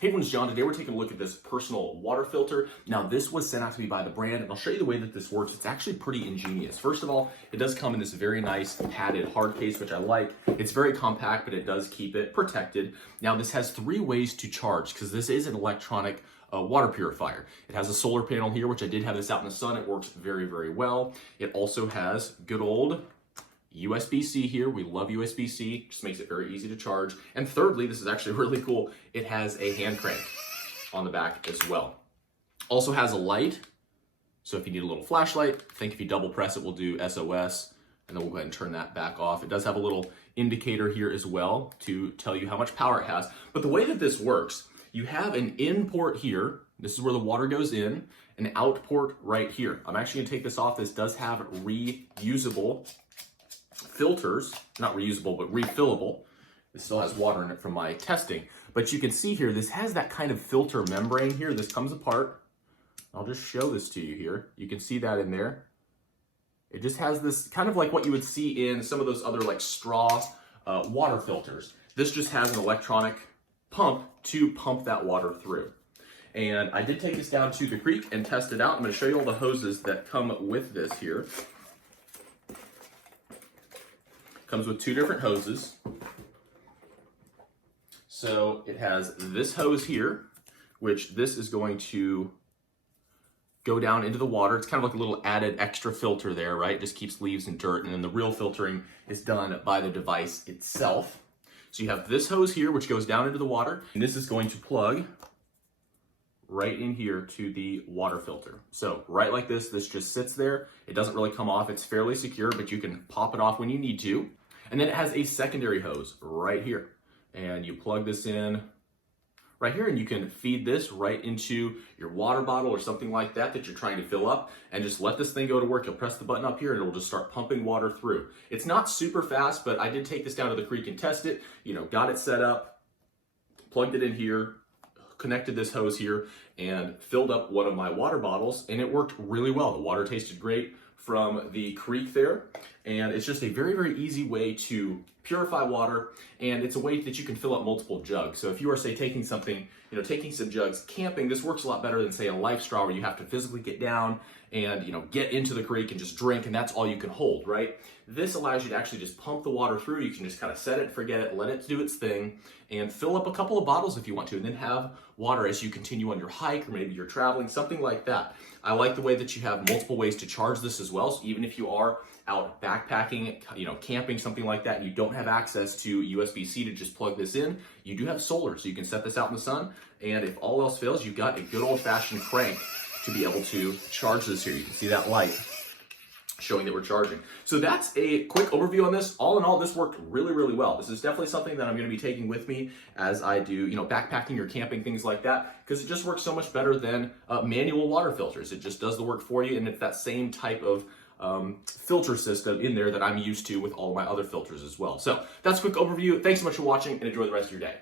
Hey everyone, it's John. Today we're taking a look at this personal water filter. Now this was sent out to me by the brand, and I'll show you the way that this works. It's actually pretty ingenious. First of all, it does come in this very nice padded hard case, which I like. It's very compact, but it does keep it protected. Now this has 3 ways to charge, because this is an electronic water purifier. It has a solar panel here, which I did have this out in the sun. It works very, very well. It also has good old USB-C here. We love USB-C, just makes it very easy to charge. And thirdly, this is actually really cool, it has a hand crank on the back as well. Also has a light, so if you need a little flashlight, I think if you double press it will do SOS, and then we'll go ahead and turn that back off. It does have a little indicator here as well to tell you how much power it has. But the way that this works, you have an in port here, this is where the water goes in, an out port right here. I'm actually gonna take this off. This does have reusable filters, not reusable, but refillable. This still has water in it from my testing. But you can see here, this has that kind of filter membrane here. This comes apart. I'll just show this to you here. You can see that in there. It just has this kind of like what you would see in some of those other like straw water filters. This just has an electronic pump to pump that water through. And I did take this down to the creek and test it out. I'm gonna show you all the hoses that come with this here. Comes with 2 different hoses. So it has this hose here, which this is going to go down into the water. It's kind of like a little added extra filter there, right? It just keeps leaves and dirt, and then the real filtering is done by the device itself. So you have this hose here, which goes down into the water, and this is going to plug right in here to the water filter. So right like this just sits there. It doesn't really come off. It's fairly secure, but you can pop it off when you need to. And then it has a secondary hose right here. And you plug this in right here, and you can feed this right into your water bottle or something like that that you're trying to fill up, and just let this thing go to work. You'll press the button up here and it'll just start pumping water through. It's not super fast, but I did take this down to the creek and test it, got it set up, plugged it in here, connected this hose here, and filled up one of my water bottles, and it worked really well. The water tasted great from the creek there, and it's just a very, very easy way to purify water, and it's a way that you can fill up multiple jugs. So if you are, say, taking something, taking some jugs camping, this works a lot better than, say, a life straw where you have to physically get down and, get into the creek and just drink, and that's all you can hold, right? This allows you to actually just pump the water through. You can just kind of set it, forget it, let it do its thing, and fill up a couple of bottles if you want to, and then have water as you continue on your hike, or maybe you're traveling, something like that. I like the way that you have multiple ways to charge this as well. So even if you are out backpacking, camping, something like that, and you don't have access to USB-C to just plug this in, you do have solar, so you can set this out in the sun, and if all else fails, you've got a good old-fashioned crank to be able to charge this here. You can see that light showing that we're charging. So that's a quick overview on this. All in all, this worked really, really well. This is definitely something that I'm gonna be taking with me as I do, backpacking or camping, things like that, because it just works so much better than manual water filters. It just does the work for you, and it's that same type of filter system in there that I'm used to with all my other filters as well. So that's a quick overview. Thanks so much for watching, and enjoy the rest of your day.